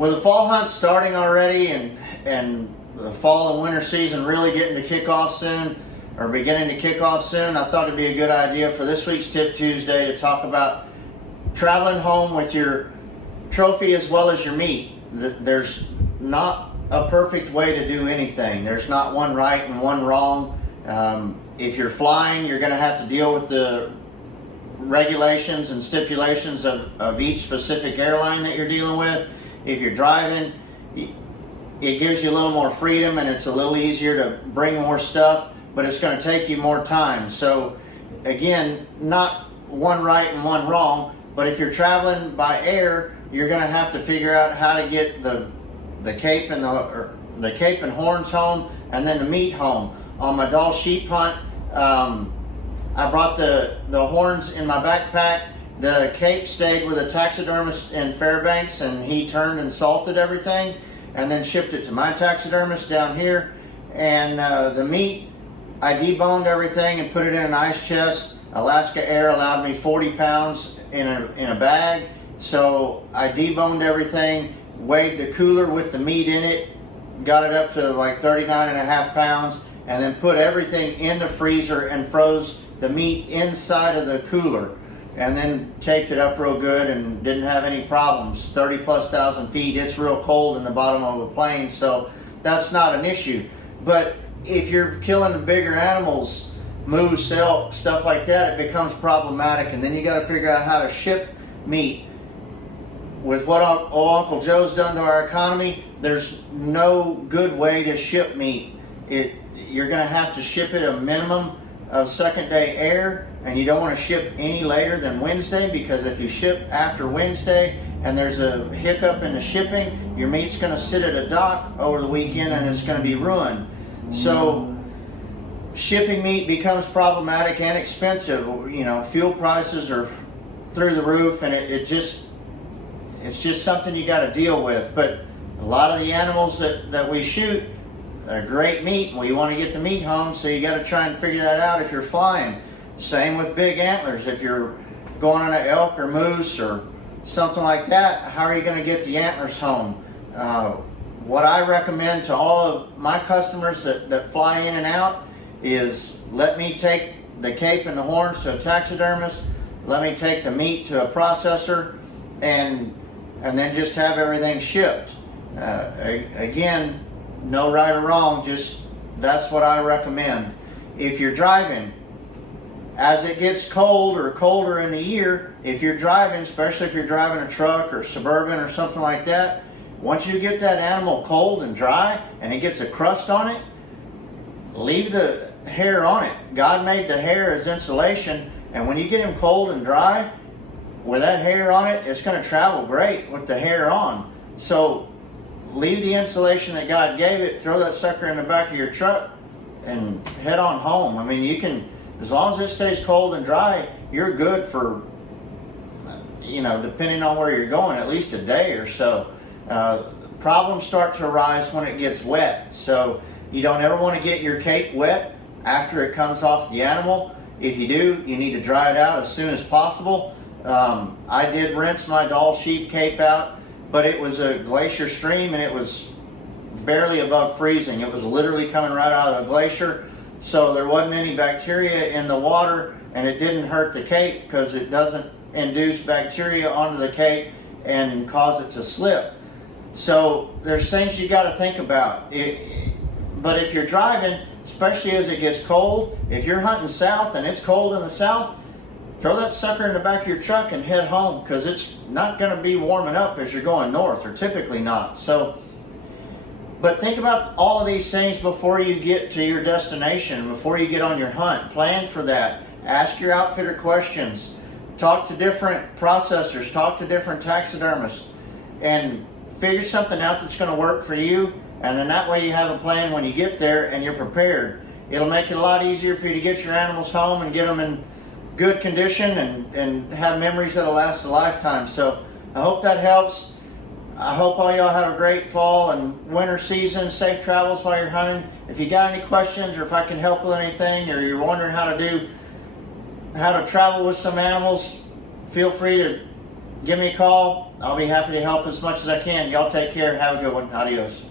With the fall hunt starting already and the fall and winter season really getting to kick off soon, or beginning to kick off soon, I thought it'd be a good idea for this week's Tip Tuesday to talk about traveling home with your trophy as well as your meat. There's not a perfect way to do anything. There's not one right and one wrong. If you're flying, you're going to have to deal with the regulations and stipulations of each specific airline that you're dealing with. If you're driving, it gives you a little more freedom and it's a little easier to bring more stuff, but it's going to take you more time. So again, not one right and one wrong, but if you're traveling by air, you're going to have to figure out how to get the cape and the cape and horns home, and then the meat home. On my Dall sheep hunt, I brought the horns in my backpack. The cape stayed with a taxidermist in Fairbanks, and he turned and salted everything and then shipped it to my taxidermist down here. And the meat, I deboned everything and put it in an ice chest. Alaska Air allowed me 40 pounds in a bag. So I deboned everything, weighed the cooler with the meat in it, got it up to like 39.5 pounds, and then put everything in the freezer and froze the meat inside of the cooler, and then taped it up real good and didn't have any problems. 30,000+ feet, it's real cold in the bottom of a plane, so that's not an issue. But if you're killing the bigger animals, moose, elk, stuff like that, it becomes problematic, and then you got to figure out how to ship meat. With what old Uncle Joe's done to our economy, there's no good way to ship meat. You're going to have to ship it a minimum of second day air, and you don't want to ship any later than Wednesday, because if you ship after Wednesday and there's a hiccup in the shipping, your meat's going to sit at a dock over the weekend and it's going to be ruined. So shipping meat becomes problematic and expensive. You know, fuel prices are through the roof, and it's just something you got to deal with. But a lot of the animals that we shoot are great meat, and we want to get the meat home, so you got to try and figure that out if you're flying. Same with big antlers. If you're going on an elk or moose or something like that, how are you going to get the antlers home? What I recommend to all of my customers that fly in and out is let me take the cape and the horns to a taxidermist, let me take the meat to a processor, and then just have everything shipped. Again, no right or wrong, just that's what I recommend. If you're driving, as it gets cold or colder in the year, if you're driving, especially if you're driving a truck or Suburban or something like that, once you get that animal cold and dry and it gets a crust on it, leave the hair on it. God made the hair as insulation, and when you get him cold and dry, with that hair on it, it's going to travel great with the hair on. So leave the insulation that God gave it, throw that sucker in the back of your truck, and head on home. I mean, you can, as long as it stays cold and dry, you're good for, depending on where you're going, at least a day or so. Problems start to arise when it gets wet. So you don't ever want to get your cape wet after it comes off the animal. If you do, you need to dry it out as soon as possible. I did rinse my Dall sheep cape out, but it was a glacier stream and it was barely above freezing. It was literally coming right out of the glacier, so there wasn't any bacteria in the water, and it didn't hurt the cape because it doesn't induce bacteria onto the cape and cause it to slip. So there's things you got to think about. But if you're driving, especially as it gets cold, if you're hunting south and it's cold in the south, throw that sucker in the back of your truck and head home, because it's not going to be warming up as you're going north, or typically not. So, but think about all of these things before you get to your destination, before you get on your hunt. Plan for that. Ask your outfitter questions. Talk to different processors. Talk to different taxidermists. And figure something out that's going to work for you. And then that way you have a plan when you get there and you're prepared. It'll make it a lot easier for you to get your animals home and get them in good condition and have memories that'll last a lifetime. So I hope that helps. I hope all y'all have a great fall and winter season. Safe travels while you're hunting. If you got any questions, or if I can help with anything, or you're wondering how to travel with some animals, feel free to give me a call. I'll be happy to help as much as I can. Y'all take care. Have a good one. Adios.